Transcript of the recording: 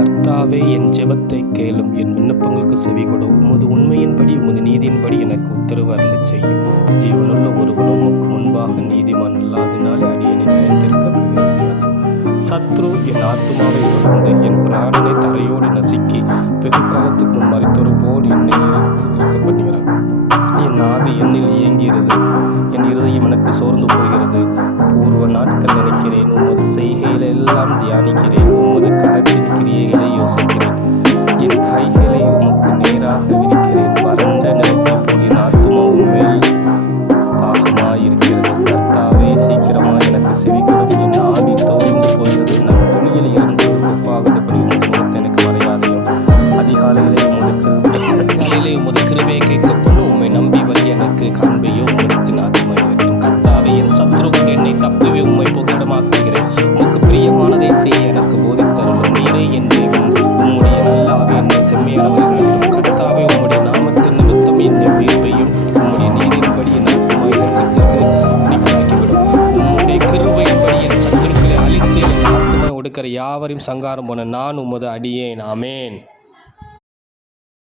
கர்த்தாவே, என் ஜெபத்தைக் கேளும், என் விண்ணப்பங்களுக்கு செவிகொடு. உமது உண்மையின்படி உமது நீதியின்படி எனக்கு உத்தரவு அருளச் செய்யும். ஜீவனுள்ள ஒருவனும் உமக்கு முன்பாக நீதிமான் இல்லாததினாலே அடியேனை நியாயத்திற்கு பிரவேசியாது. சத்ரு என் ஆத்துமாவை தொடர்ந்து என் பிராணனை தரையோடு நசுக்கி வெகு காலத்துக்கு முன் மரித்தொரு போல் என்னை இருக்க பண்ணுகிறார். என் ஆவி என்னில் இயங்குகிறது, என் இருதயம் எனக்கு சோர்ந்து போகிறது. பூர்வ நாட்கள் நினைக்கிறேன், உமது செய்கைகளை எல்லாம் தியானிக்கிறேன், உமது கரத்தின் கிரியைகளை யோசிக்கிறேன். என் கைகளை உமக்கு நேராக விரிக்கிறேன். வறண்ட நிலத்தை போல் என் ஆத்துமா உண்மையில் தாகமாயிருக்கிறது. கர்த்தாவே, சீக்கிரமாக எனக்கு செவிகொடும். என் ஆவி தோய்ந்து போகிறது. நான் குழியில் இருந்து ஒப்பாகுதபடி உமது முகத்தை எனக்கு மறையாதையும். அதிகாலையிலே உமது கிருபையை கேட்கப்படும். உம்மை நம்பி வழி எனக்கு காண்பையோ. உம்மிடத்தின் ஆத்துமை வேண்டும். கர்த்தாவே, என் சத்ருவுக்கு என்னை தப்புவே உம்மை புகலிடமாக்குகிறேன். உமக்கு பிரியமானதை செய்ய எனக்கு போதித்தருளும். நீரே என் தேவன். உம்முடைய நல்ல ஆவி என்னை செம்மையானவரை நடத்தும். கர்த்தாவே, உம்முடைய நாமத்தின் நிமித்தம் என் உயிர்ப்பையும் உம்முடைய நீதியின்படி என் ஆத்துமாவை இரக்கத்திற்கு நீக்கலாக்கிவிடும். உம்முடைய கிருபையின்படி என் சத்துருக்களை அழித்து என் ஆத்துமாவை ஒடுக்கிற யாவரையும் சங்காரம் போன நான் உமது அடியேன். ஆமென்.